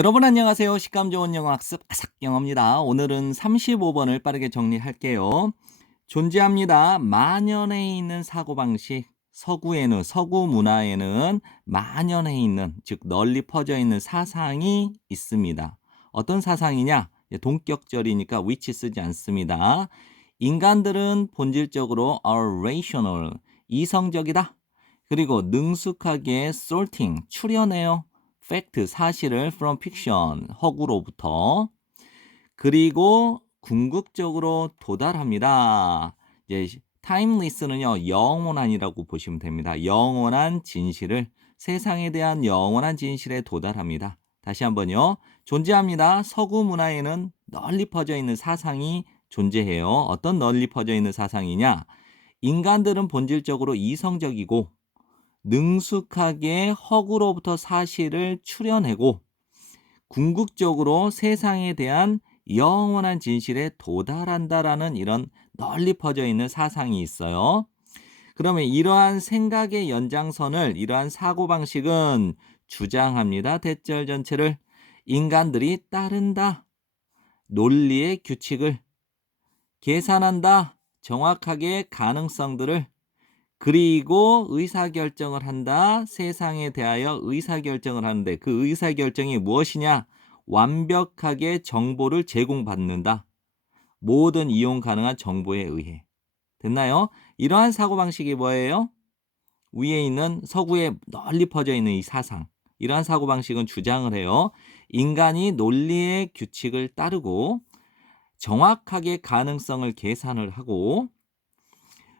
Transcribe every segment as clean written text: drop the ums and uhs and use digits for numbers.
여러분 안녕하세요. 식감 좋은 영어 학습 아삭영어입니다. 오늘은 35번을 빠르게 정리할게요. 존재합니다. 만연해 있는 사고방식. 서구 문화에는 만연해 있는, 즉 널리 퍼져 있는 사상이 있습니다. 어떤 사상이냐? 동격절이니까 which 쓰지 않습니다. 인간들은 본질적으로 are rational, 이성적이다. 그리고 능숙하게 sorting, 추려내요. fact, 사실을 from fiction, 허구로부터. 그리고 궁극적으로 도달합니다. 이제 timeless는요, 영원한이라고 보시면 됩니다. 영원한 진실을, 세상에 대한 영원한 진실에 도달합니다. 다시 한번요. 존재합니다. 서구 문화에는 널리 퍼져 있는 사상이 존재해요. 어떤 널리 퍼져 있는 사상이냐? 인간들은 본질적으로 이성적이고 능숙하게 허구로부터 사실을 추려내고 궁극적으로 세상에 대한 영원한 진실에 도달한다라는 이런 널리 퍼져 있는 사상이 있어요. 그러면 이러한 생각의 연장선을, 이러한 사고방식은 주장합니다. 대절 전체를 인간들이 따른다. 논리의 규칙을 계산한다. 정확하게 가능성들을, 그리고 의사결정을 한다. 세상에 대하여 의사결정을 하는데 그 의사결정이 무엇이냐? 완벽하게 정보를 제공받는다. 모든 이용 가능한 정보에 의해. 됐나요? 이러한 사고방식이 뭐예요? 위에 있는 서구에 널리 퍼져 있는 이 사상. 이러한 사고방식은 주장을 해요. 인간이 논리의 규칙을 따르고 정확하게 가능성을 계산을 하고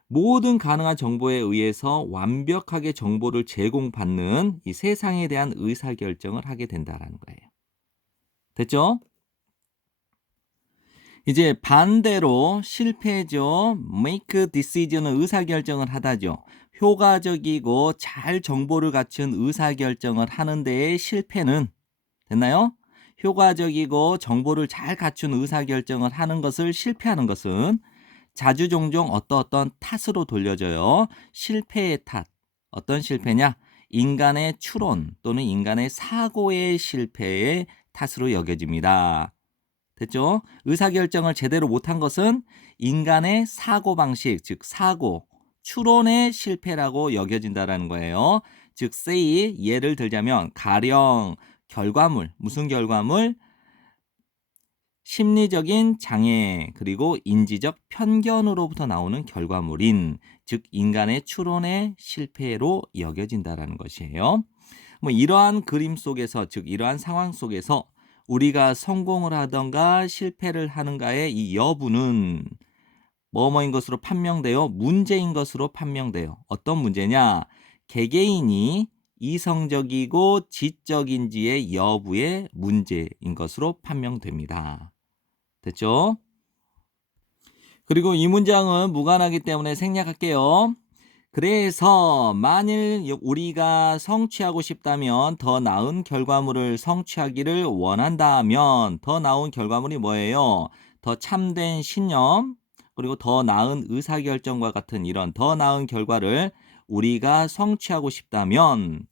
모든 가능한 정보에 의해서 완벽하게 정보를 제공받는 이 세상에 대한 의사결정을 하게 된다는 거예요. 됐죠? 이제 반대로 실패죠. make decision은 의사결정을 하다죠. 효과적이고 잘 정보를 갖춘 의사결정을 하는 데의 실패는, 됐나요? 효과적이고 정보를 잘 갖춘 의사결정을 하는 것을 실패하는 것은 자주 종종 어떤 탓으로 돌려져요. 실패의 탓. 어떤 실패냐? 인간의 추론 또는 인간의 사고의 실패의 탓으로 여겨집니다. 됐죠? 의사결정을 제대로 못한 것은 인간의 사고방식, 즉 사고, 추론의 실패라고 여겨진다는 거예요. 즉 say, 예를 들자면 가령 결과물, 무슨 결과물? 심리적인 장애 그리고 인지적 편견으로부터 나오는 결과물인, 즉 인간의 추론의 실패로 여겨진다라는 것이에요. 뭐 이러한 그림 속에서, 즉 이러한 상황 속에서 우리가 성공을 하던가 실패를 하는가의 이 여부는 뭐뭐인 것으로 판명되어 문제인 것으로 판명돼요. 어떤 문제냐? 개개인이 이성적이고 지적인지의 여부의 문제인 것으로 판명됩니다. 됐죠? 그리고 이 문장은 무관하기 때문에 생략할게요. 그래서 만일 우리가 성취하고 싶다면, 더 나은 결과물을 성취하기를 원한다면, 더 나은 결과물이 뭐예요? 더 참된 신념, 그리고 더 나은 의사결정과 같은 이런 더 나은 결과를 우리가 성취하고 싶다면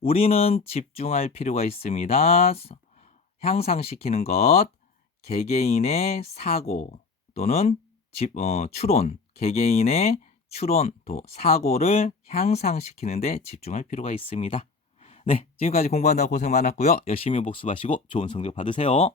우리는 집중할 필요가 있습니다. 향상시키는 것, 개개인의 사고 또는 추론, 개개인의 추론 또 사고를 향상시키는 데 집중할 필요가 있습니다. 네, 지금까지 공부한다고 고생 많았고요. 열심히 복습하시고 좋은 성적 받으세요.